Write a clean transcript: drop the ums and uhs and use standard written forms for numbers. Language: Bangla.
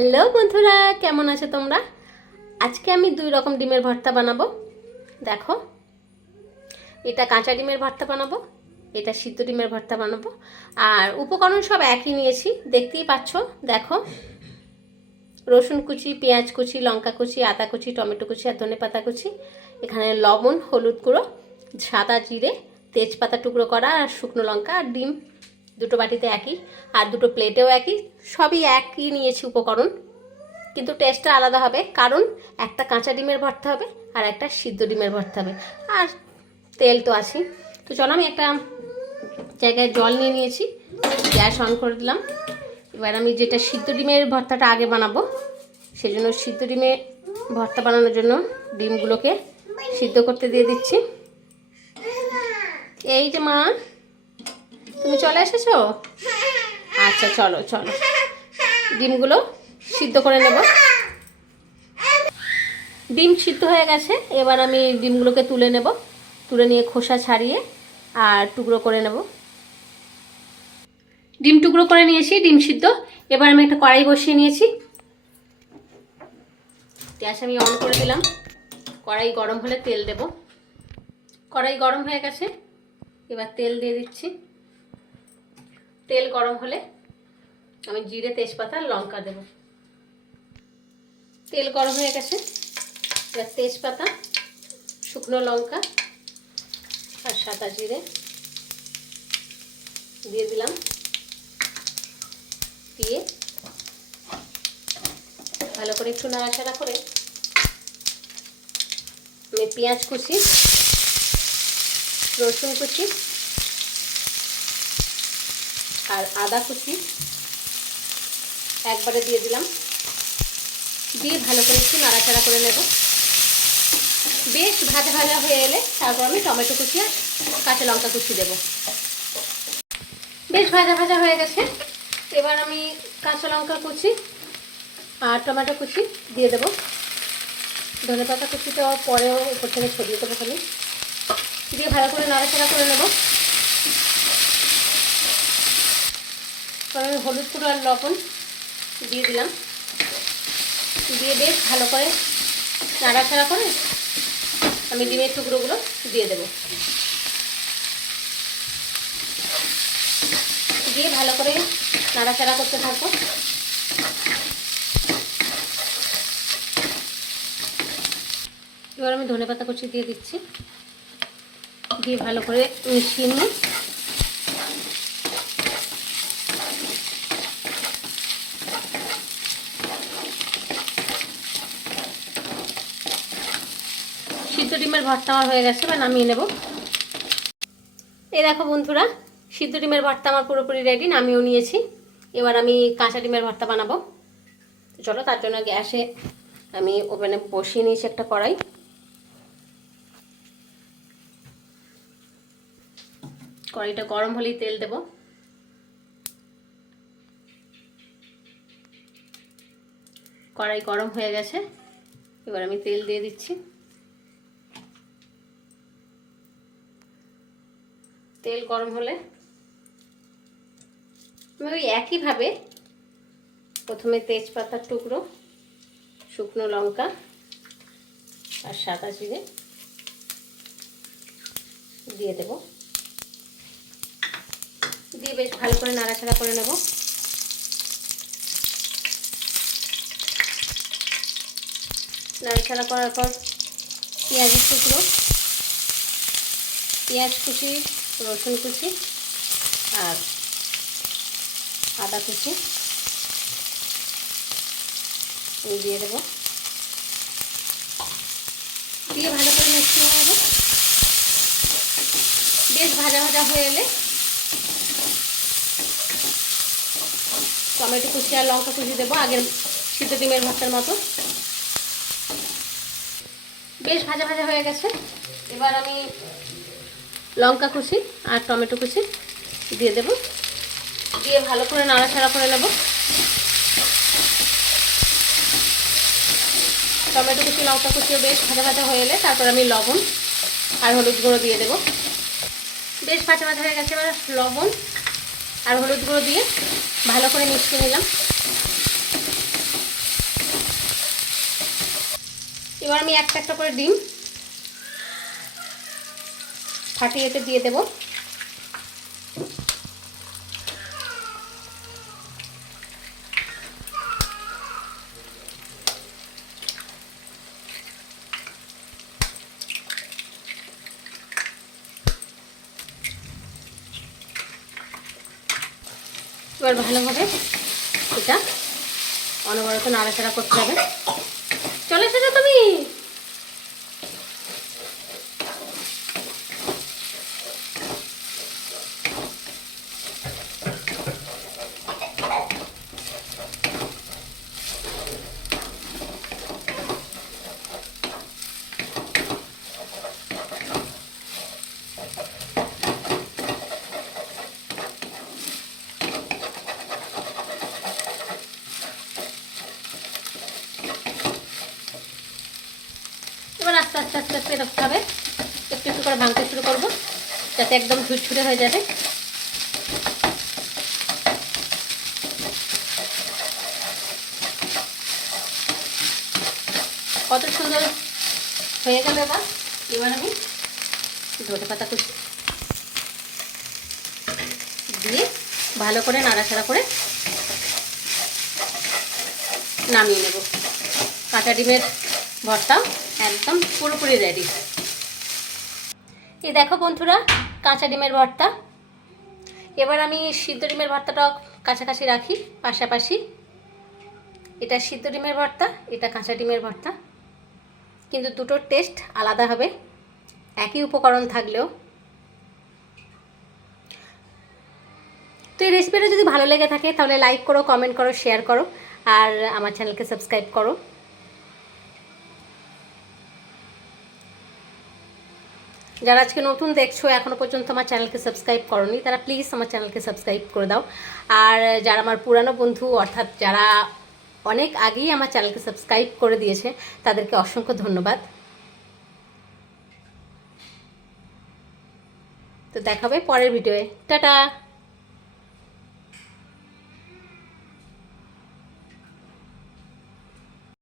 হ্যালো বন্ধুরা, কেমন আছো তোমরা? আজকে আমি দুই রকম ডিমের ভর্তা বানাবো। দেখো, এটা কাঁচা ডিমের ভর্তা বানাবো, এটা সিদ্ধ ডিমের ভর্তা বানাবো। আর উপকরণ সব একই নিয়েছি, দেখতেই পাচ্ছ। দেখো, রসুন কুচি, পেঁয়াজ কুচি, লঙ্কা কুচি, আদা কুচি, টমেটো কুচি আর ধনেপাতা কুচি। এখানে লবণ, হলুদ গুঁড়ো, সাদা জিরে, তেজপাতা টুকরো করা আর শুকনো লঙ্কা আর ডিম। দুটো বাটিতে একই, আর দুটো প্লেটেও একই, সবই একই নিয়েছি উপকরণ। কিন্তু টেস্টটা আলাদা হবে, কারণ একটা কাঁচা ডিমের ভর্তা হবে আর একটা সিদ্ধ ডিমের ভর্তা হবে। আর তেল তো আছেই। তো চলো, আমি একটা জায়গায় জল নিয়ে নিয়েছি, গ্যাস অন করে দিলাম। এবার আমি যেটা সিদ্ধ ডিমের ভর্তাটা আগে বানাবো, সেজন্য সিদ্ধ ডিমের ভর্তা বানানোর জন্য ডিমগুলোকে সিদ্ধ করতে দিয়ে দিচ্ছি। এই যে মা, তুমি চলে এসেছো? আচ্ছা, চলো চলো, ডিমগুলো সিদ্ধ করে নেব। ডিম সিদ্ধ হয়ে গেছে, এবার আমি ডিমগুলোকে তুলে নেব। তুলে নিয়ে খোসা ছাড়িয়ে আর টুকরো করে নেব। ডিম টুকরো করে নিয়েছি, ডিম সিদ্ধ। এবার আমি একটা কড়াই বসিয়ে নিয়েছি, গ্যাস আমি অন করে দিলাম। কড়াই গরম হলে তেল দেব। কড়াই গরম হয়ে গেছে, এবার তেল দিয়ে দিচ্ছি। তেল গরম হলে আমি জিরে, তেজপাতা, লঙ্কা দেব। তেল গরম হয়ে গেছে, এবার তেজপাতা, শুকনো লঙ্কা আর সাদা জিরে দিয়ে দিলাম। দিয়ে ভালো করে একটু নাড়াচাড়া করে আমি পেঁয়াজ কুচি, রসুন কুচি আর আদা কুচি একবারে দিয়ে দিলাম। দিয়ে ভালো করে একটু নাড়াচাড়া করে নেব। বেশ ভাজা ভাজা হয়ে এলে তারপর আমি টমেটো কুচি আর কাঁচা লঙ্কা কুচি দেব। বেশ ভাজা ভাজা হয়ে গেছে, এবার আমি কাঁচা লঙ্কা কুচি আর টমেটো কুচি দিয়ে দেবো। ধনেপাতা কুচিটা পরেও উপর থেকে ছড়িয়ে দেবো খালি। দিয়ে ভালো করে নাড়াচাড়া করে নেব। আমি হলুদ গুঁড়ো আর লবণ দিয়ে দিলাম। দিয়ে বেশ ভালো করে নাড়াচাড়া করে আমি ডিমের টুকরোগুলো দিয়ে দেব। দিয়ে ভালো করে নাড়াচাড়া করতে থাকবো। এবার আমি ধনেপাতা কুচি দিয়ে দিচ্ছি। দিয়ে ভালো করে মিশিয়ে নিয়ে সিদ্ধ ডিমের ভর্তা আমার হয়ে গেছে, বা নামিয়ে নেব। এই দেখো বন্ধুরা, সিদ্ধ ডিমের ভর্তা আমার পুরোপুরি রেডি, নামিয়েও নিয়েছি। এবার আমি কাঁচা ডিমের ভর্তা বানাবো। চলো, তার জন্য গ্যাসে আমি ওভেনে বসিয়ে নিয়েছি একটা কড়াই। কড়াইটা গরম হলেই তেল দেব। কড়াই গরম হয়ে গেছে, এবার আমি তেল দিয়ে দিচ্ছি। তেল গরম হলে আমি ওই একইভাবে প্রথমে তেজপাতার টুকরো, শুকনো লঙ্কা আর সাদা জিরে দিয়ে দেব। দিয়ে বেশ ভালো করে নাড়াচাড়া করে নেব। নাড়াচাড়া করার পর পেঁয়াজের টুকরো, পেঁয়াজ কুচি, রসুন কুচি আর আদা কুচি দিয়ে দেব। দিয়ে ভালো করে মিশিয়ে নেব। বেশ ভাজা ভাজা হয়ে এলে টমেটো কুচি আর লঙ্কা কুচি দেবো, আগের সিদ্ধ ডিমের ভর্তার মতো। বেশ ভাজা ভাজা হয়ে গেছে, এবার আমি লঙ্কা কুচি আর টমেটো কুচি দিয়ে দেব। দিয়ে ভালো করে নাড়াচাড়া করে নেব। টমেটো কুচি, লঙ্কা কুচিও বেশ ভাজা ভাজা হয়ে এলে তারপর আমি লবণ আর হলুদ গুঁড়ো দিয়ে দেব। বেশ ভাজা ভাজা হয়ে গেছে, এবার লবণ আর হলুদ গুঁড়ো দিয়ে ভালো করে মিশিয়ে নিলাম। এবার আমি একটা একটা করে ডিম ফাটিয়ে এতে দিয়ে দেবো। এবার ভালোভাবে এটা অনবরত নাড়াচাড়া করতে হবে। চলে এসেছো তুমি? এবার আস্তে আস্তে আস্তে আস্তে এরকমভাবে একটু একটু করে ভাঙতে শুরু করবো, যাতে একদম ঝুরঝুরে হয়ে যাবে। কত সুন্দর হয়ে গেল। এবার আমি ধনে পাতা কুচি দিয়ে ভালো করে নাড়াচাড়া করে নামিয়ে নেব। কাঁচা ডিমের ভর্তা একদম পুরোপুরি রেডি। এই দেখো বন্ধুরা, কাঁচা ডিমের ভর্তা। এবার আমি সিদ্ধ ডিমের ভর্তাটা কাছাকাছি রাখি পাশাপাশি। এটা সিদ্ধ ডিমের ভর্তা, এটা কাঁচা ডিমের ভর্তা, কিন্তু দুটোর টেস্ট আলাদা হবে একই উপকরণ থাকলেও। তো এই রেসিপিটা যদি ভালো লেগে থাকে তাহলে লাইক করো, কমেন্ট করো, শেয়ার করো, আর আমার চ্যানেলকে সাবস্ক্রাইব করো। যারা আজকে নতুন দেখছো, এখনও পর্যন্ত আমার চ্যানেলকে সাবস্ক্রাইব করোনি, তারা প্লিজ আমার চ্যানেলকে সাবস্ক্রাইব করে দাও। আর যারা আমার পুরানো বন্ধু, অর্থাৎ যারা অনেক আগেই আমার চ্যানেলকে সাবস্ক্রাইব করে দিয়েছে, তাদেরকে অসংখ্য ধন্যবাদ। তো দেখা হবে পরের ভিডিওয়ে। টাটা।